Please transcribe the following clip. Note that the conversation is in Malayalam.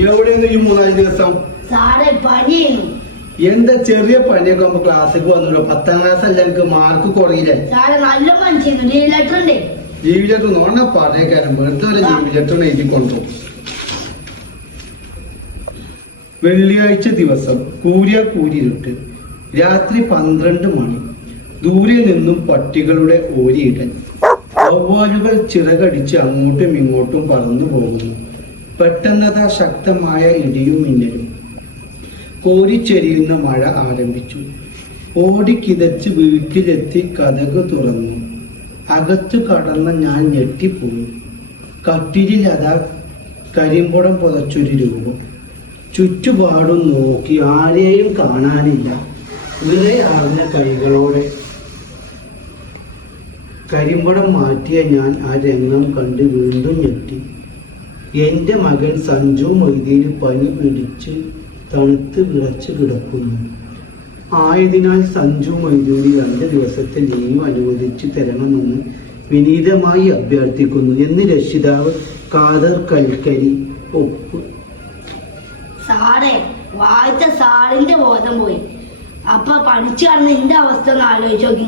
എവിടെയൊന്നും ഈ 3-4 ദിവസം എന്താ ചെറിയ പണിയൊക്കെ ആകുമ്പോ ക്ലാസ്സിൽ വന്നല്ലോ. 10ാം ക്ലാസ് അല്ല എനിക്ക് മാർക്ക് കുറയില്ലേ? ലീവ് ലെറ്റർ നോണ പറഞ്ഞേക്കാനും വെറുതെ ഒരു ലീവ് ലെറ്റർ എഴുതി കൊണ്ടുപോകും. വെള്ളിയാഴ്ച ദിവസം കൂരിരുട്ട്. രാത്രി 12 മണി. ദൂരെ നിന്നും പട്ടികളുടെ ഓരിയിടൽ. വവ്വാലുകൾ ചിറകടിച്ച് അങ്ങോട്ടും ഇങ്ങോട്ടും പറന്നു പോകുന്നു. പെട്ടെന്നതാ ശക്തമായ ഇടിയും മിന്നലും. കോരിച്ചെരിയുന്ന മഴ ആരംഭിച്ചു. ഓടിക്കിതച്ച് വീട്ടിലെത്തി കതക് തുറന്നു. അകത്തു കടന്ന ഞാൻ ഞെട്ടിപ്പോയി. കട്ടിലിൽ അതാ കരിമ്പുടം പുതച്ചൊരു രൂപം. ചുറ്റുപാടും നോക്കി ആരെയും കാണാനില്ല. വിറയാർന്ന കൈകളോടെ കരിമ്പടം മാറ്റിയ ഞാൻ ആ രംഗം കണ്ട് വീണ്ടും ഞെട്ടി. എൻ്റെ മകൻ സഞ്ജു മൊയ്തീന് പനി പിടിച്ച് തണുത്ത് വിറച്ച് കിടക്കുന്നു. ആയതിനാൽ സഞ്ജു മൊയ്തീന് 2 ദിവസത്തെ ലീവ് അനുവദിച്ച് തരണമെന്ന് വിനീതമായി അഭ്യർത്ഥിക്കുന്നു എന്ന് രക്ഷിതാവ് ഖാദർ കൽക്കരി ഒപ്പ്. സാറേ, വായിച്ച സാറിന്റെ ബോധം പോയി. അപ്പൊ പഠിച്ചു കാണുന്ന എന്റെ അവസ്ഥ ഒന്ന് ആലോചിച്ച് നോക്കി.